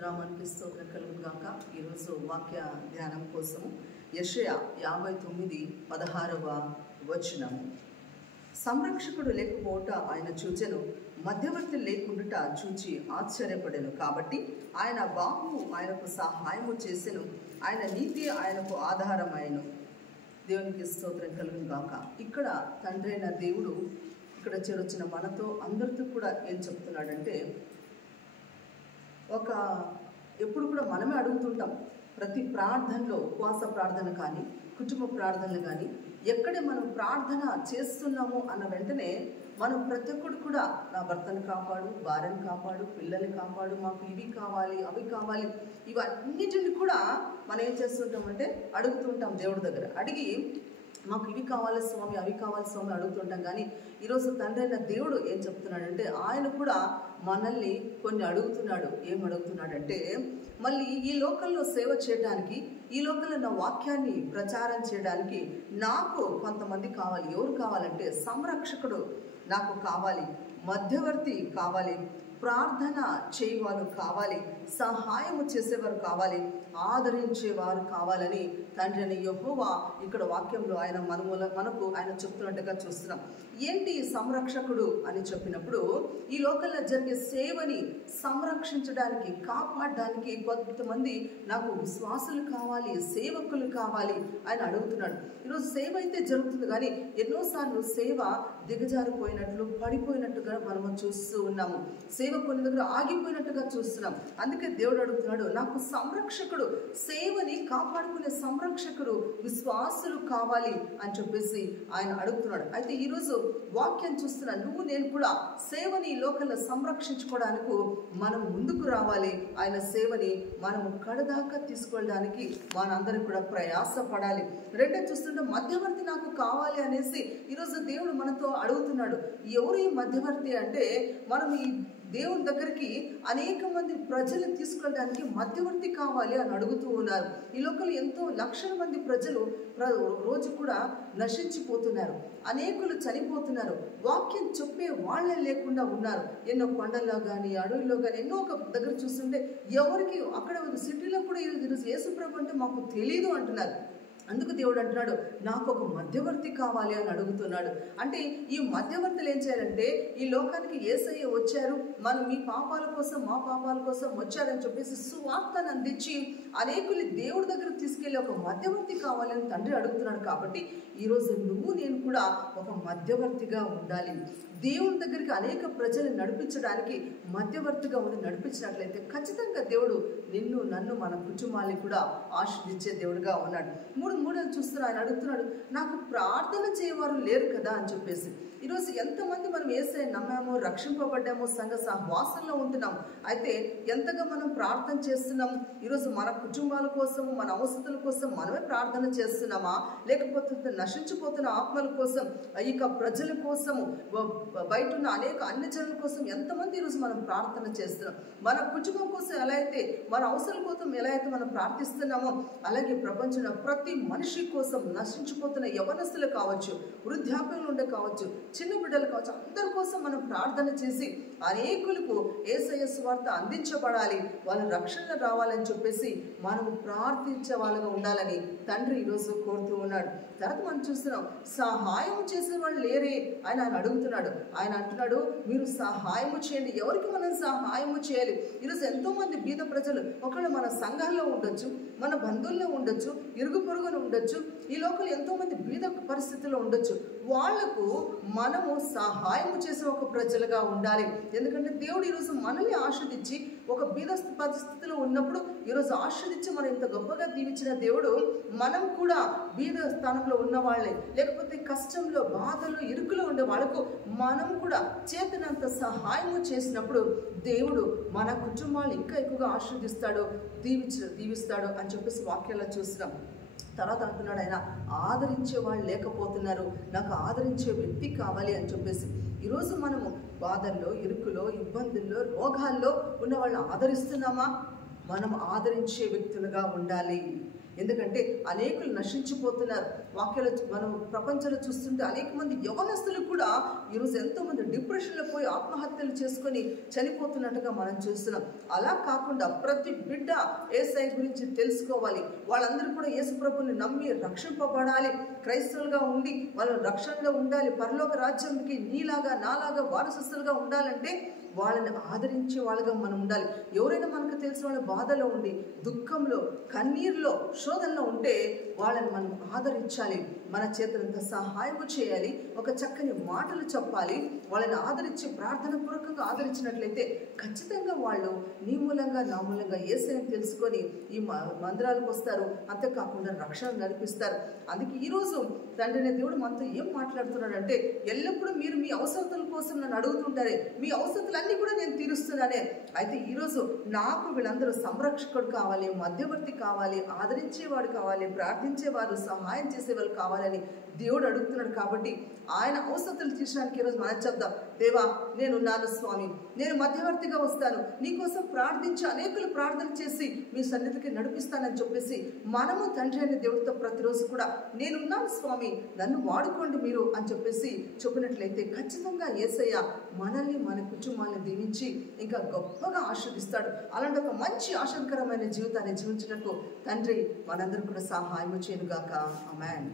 పరిశుద్ధనామానికి స్తోత్రం కలుగును గాక. ఈరోజు వాక్య ధ్యానం కోసము యెషయా 59:16వ వచనము. సంరక్షకుడు లేకపోవట ఆయన చూచెను, మధ్యవర్తి లేకుండుట చూచి ఆశ్చర్యపడెను. కాబట్టి ఆయన బాహువు ఆయనకు సహాయము చేసెను, ఆయన నీతి ఆయనకు ఆధారమైనను. దేవునికి స్తోత్రం కలుగును గాక. ఇక్కడ తండ్రి అయిన దేవుడు ఇక్కడ చేరొచ్చిన మనతో అందరితో కూడా ఏం చెప్తున్నాడంటే, ఎప్పుడు కూడా మనమే అడుగుతుంటాం. ప్రతి ప్రార్థనలో, ఉపవాస ప్రార్థన కానీ, కుటుంబ ప్రార్థనలు కానీ, ఎక్కడే మనం ప్రార్థన చేస్తున్నాము అన్న వెంటనే మనం ప్రతి ఒక్కడు కూడా నా భర్తను కాపాడు, భార్యను కాపాడు, పిల్లల్ని కాపాడు, మాకు ఇవి కావాలి, అవి కావాలి, ఇవన్నిటిని కూడా మనం ఏం చేస్తుంటామంటే అడుగుతుంటాం దేవుడి దగ్గర. అడిగి మాకు ఇవి కావాలి స్వామి, అవి కావాలి స్వామి అడుగుతుంటాం. కానీ ఈరోజు తండ్రి అయిన దేవుడు ఏం చెప్తున్నాడంటే, ఆయన కూడా మనల్ని కొన్ని అడుగుతున్నాడు. ఏం అడుగుతున్నాడంటే, మళ్ళీ ఈ లోకంలో సేవ చేయడానికి, ఈ లోకంలో నా వాక్యాన్ని ప్రచారం చేయడానికి నాకు కొంతమంది కావాలి. ఎవరు కావాలంటే సంరక్షకుడు నాకు కావాలి, మధ్యవర్తి కావాలి, ప్రార్థన చేయవారు కావాలి, సహాయము చేసేవారు కావాలి, ఆదరించేవారు కావాలని తండ్రి అని యెహోవా ఇక్కడ వాక్యంలో ఆయన మనకు ఆయన చెప్తున్నట్టుగా చూస్తున్నాం. ఏంటి సంరక్షకుడు అని చెప్పినప్పుడు, ఈ లోకంలో జరిగే సేవని సంరక్షించడానికి, కాపాడడానికి కొంతమంది నాకు విశ్వాసులు కావాలి, సేవకులు కావాలి అని అడుగుతున్నాడు. ఈరోజు సేవ అయితే జరుగుతుంది, కానీ ఎన్నోసార్లు సేవ దిగజారిపోయినట్లు, పడిపోయినట్టుగా మనము చూస్తూ ఉన్నాము. సేవ కొన్ని దగ్గర ఆగిపోయినట్టుగా చూస్తున్నాం. అందుకే దేవుడు అడుగుతున్నాడు, నాకు సంరక్షకుడు, సేవని కాపాడుకునే సంరక్షకుడు, విశ్వాసులు కావాలి అని చెప్పేసి ఆయన అడుగుతున్నాడు. అయితే ఈరోజు వాక్యం చూస్తున్నా నువ్వు నేను కూడా సేవని ఈ లోకంలో సంరక్షించుకోవడానికి మనం ముందుకు రావాలి. ఆయన సేవని మనము కడదాకా తీసుకెళ్ళడానికి మనందరం కూడా ప్రయాసపడాలి. రెండో చూస్తుంటే మధ్యవర్తి నాకు కావాలి అనేసి ఈరోజు దేవుడు మనతో అడుగుతున్నాడు. ఎవరు ఈ మధ్యవర్తి అంటే, మనం ఈ దేవుని దగ్గరికి అనేక మంది ప్రజలు తీసుకెళ్ళడానికి మధ్యవర్తి కావాలి అని అడుగుతూ ఉన్నారు. ఈ లోకంలో ఎంతో లక్షల మంది ప్రజలు రోజు కూడా నశించిపోతున్నారు, అనేకులు చనిపోతున్నారు, వాక్యం చెప్పే వాళ్ళే లేకుండా ఉన్నారు. ఎన్నో కొండల్లో కానీ, అడవుల్లో కానీ, ఎన్నో ఒక దగ్గర చూస్తుంటే ఎవరికి అక్కడ సిటీలో కూడా ఈరోజు యేసుప్రభు అంటే మాకు తెలీదు అంటున్నారు. అందుకు దేవుడు అంటున్నాడు, నాకు ఒక మధ్యవర్తి కావాలి అని అడుగుతున్నాడు. అంటే ఈ మధ్యవర్తులు ఏం చేయాలంటే, ఈ లోకానికి యేసయ్య వచ్చారు, మనం మీ పాపాల కోసం, మా పాపాల కోసం వచ్చారని చెప్పేసి సువార్తను అందించి అనేకులు దేవుడి దగ్గర తీసుకెళ్ళి ఒక మధ్యవర్తి కావాలని తండ్రి అడుగుతున్నాడు. కాబట్టి ఈరోజు నువ్వు నేను కూడా ఒక మధ్యవర్తిగా ఉండాలి. దేవుని దగ్గరికి అనేక ప్రజలు నడిపించడానికి మధ్యవర్తిగా ఉండి నడిపించినట్లయితే ఖచ్చితంగా దేవుడు నిన్ను, నన్ను, మన కుటుంబాన్ని కూడా ఆశీర్వదించే దేవుడుగా ఉన్నాడు. మూడు చూస్తున్నా ఆయన అడుగుతున్నాడు, నాకు ప్రార్థన చేయవారు లేరు కదా అని చెప్పేసి. ఈరోజు ఎంతమంది మనం యేసయ్య నమ్మామో, రక్షింపబడ్డామో, సంఘ సహవాసంలో ఉంటున్నాం. అయితే ఎంతగా మనం ప్రార్థన చేస్తున్నాం? ఈరోజు మన కుటుంబాల కోసము, మన అవసరాల కోసం మనమే ప్రార్థన చేస్తున్నామా? లేకపోతే నశించిపోతున్న ఆత్మల కోసం, ఇక ప్రజల కోసము, బయట ఉన్న అనేక అన్ని జనుల కోసం ఎంతమంది ఈరోజు మనం ప్రార్థన చేస్తున్నాం? మన కుటుంబం కోసం ఎలా అయితే, మన అవసరాల కోసం ఎలా అయితే మనం ప్రార్థిస్తున్నామో, అలాగే ప్రపంచంలో ప్రతి మనిషి కోసం, నశించిపోతున్న యవనస్తులు కావచ్చు, వృద్ధాప్యంలో ఉండే కావచ్చు, చిన్న బిడ్డలు కావచ్చు, అందరి కోసం మనం ప్రార్థన చేసి అనేకులకు యేసయ్య సువార్త అందించబడాలి, వాళ్ళ రక్షణ రావాలని చెప్పేసి మనము ప్రార్థించే వాళ్ళగా ఉండాలని తండ్రి ఈరోజు కోరుతూ ఉన్నాడు. తర్వాత మనం చూస్తున్నాం, సహాయం చేసే వాళ్ళు లేరే అని ఆయన అడుగుతున్నాడు. ఆయన అంటున్నాడు, మీరు సహాయము చేయండి. ఎవరికి మనం సహాయము చేయాలి? ఈరోజు ఎంతో మంది బీద ప్రజలు ఒకవేళ మన సంఘాల్లో ఉండొచ్చు, మన బంధువుల్లో ఉండొచ్చు, ఇరుగు పొరుగున ఉండొచ్చు, ఈ లోకంలో ఎంతో మంది బీద పరిస్థితుల్లో ఉండొచ్చు. వాళ్లకు మనము సహాయం చేసే ఒక ప్రజలుగా ఉండాలి. ఎందుకంటే దేవుడు ఈరోజు మనల్ని ఆశీర్వదించి ఒక బీద పరిస్థితిలో ఉన్నప్పుడు ఈరోజు ఆశీర్వదించి మనం ఇంత గొప్పగా దీవించిన దేవుడు, మనం కూడా బీద స్థానంలో ఉన్న వాళ్ళే, లేకపోతే కష్టంలో, బాధలో, ఇరుకులో ఉండే వాళ్ళకు మనం కూడా చేతనంత సహాయము చేసినప్పుడు దేవుడు మన కుటుంబాలు ఇంకా ఎక్కువగా ఆశీర్వదిస్తాడు, దీవిస్తాడు అని చెప్పేసి వాక్యాల్లో చూస్తున్నాం. తర్వాత అంటున్నాడు ఆయన, ఆదరించే వాళ్ళు లేకపోతున్నారు, నాకు ఆదరించే వ్యక్తి కావాలి అని చెప్పేసి. ఈరోజు మనము బాధల్లో, ఇరుకులో, ఇబ్బందుల్లో, రోగాల్లో ఉన్న వాళ్ళని ఆదరిస్తున్నామా? మనం ఆదరించే వ్యక్తులుగా ఉండాలి. ఎందుకంటే అనేకులు నశించిపోతున్నారు. వాక్యాలు మనం ప్రపంచంలో చూస్తుంటే అనేక మంది యవనస్తులు కూడా ఈరోజు ఎంతోమంది డిప్రెషన్లో పోయి ఆత్మహత్యలు చేసుకొని చనిపోతున్నట్టుగా మనం చూస్తున్నాం. అలా కాకుండా ప్రతి బిడ్డ యేసయ్య గురించి తెలుసుకోవాలి. వాళ్ళందరూ కూడా యేసు ప్రభువుని నమ్మి రక్షింపబడాలి. క్రైస్తవులుగా ఉండి వాళ్ళు రక్షణలో ఉండాలి. పరలోక రాజ్యానికి నీలాగా నాలాగా వారసస్తులుగా ఉండాలంటే వాళ్ళని ఆదరించే వాళ్ళగా మనం ఉండాలి. ఎవరైనా మనకు తెలిసిన వాళ్ళ బాధలో ఉండి దుఃఖంలో కన్నీరులో శోధనలో ఉంటే వాళ్ళని మనం ఆదరించాలి. మన చేతులంత సహాయం చేయాలి. ఒక చక్కని మాటలు చెప్పాలి. వాళ్ళని ఆదరించి ప్రార్థన పూర్వకంగా ఆదరించినట్లయితే ఖచ్చితంగా వాళ్ళు నీ మూలంగా నా మూలంగా యేసయ్యని తెలుసుకొని ఈ మందిరాలకు వస్తారు. అంతేకాకుండా రక్షణ నడిపిస్తారు. అందుకే ఈరోజు తండ్రిని దేవుడు మనతో ఏం మాట్లాడుతున్నాడంటే, ఎల్లప్పుడూ మీరు మీ అవసరతల కోసం నన్ను అడుగుతుంటారే, మీ అవసరతలన్నీ కూడా నేను తీరుస్తున్నానే. అయితే ఈరోజు నాకు వీళ్ళందరూ సంరక్షకుడు కావాలి, మధ్యవర్తి కావాలి, ఆదరించేవాడు కావాలి, ప్రార్థించేవారు, సహాయం చేసేవాళ్ళు కావాలని దేవుడు అడుగుతున్నాడు. కాబట్టి ఆయన అవసరతలు తీర్చడానికి ఈరోజు మనం చెప్దాం, దేవా నేనున్నాను స్వామి, నేను మధ్యవర్తిగా వస్తాను, నీకోసం ప్రార్థించి అనేకులు ప్రార్థన చేసి మీ సన్నిధికి నడిపిస్తానని చెప్పేసి మనము తండ్రి అనే దేవుడితో ప్రతిరోజు కూడా నేనున్నాను స్వామి, నన్ను వాడుకోండి మీరు అని చెప్పేసి చెప్పినట్లయితే ఖచ్చితంగా యేసయ్య మనల్ని మన కుటుంబాన్ని దీవించి ఇంకా గొప్పగా ఆశీర్వదిస్తాడు. అలాంటి ఒక మంచి ఆశీర్వదకరమైన జీవితాన్ని జీవించినట్టు తండ్రి మనందరూ కూడా సహాయం చేయనుగాక. ఆమేన్.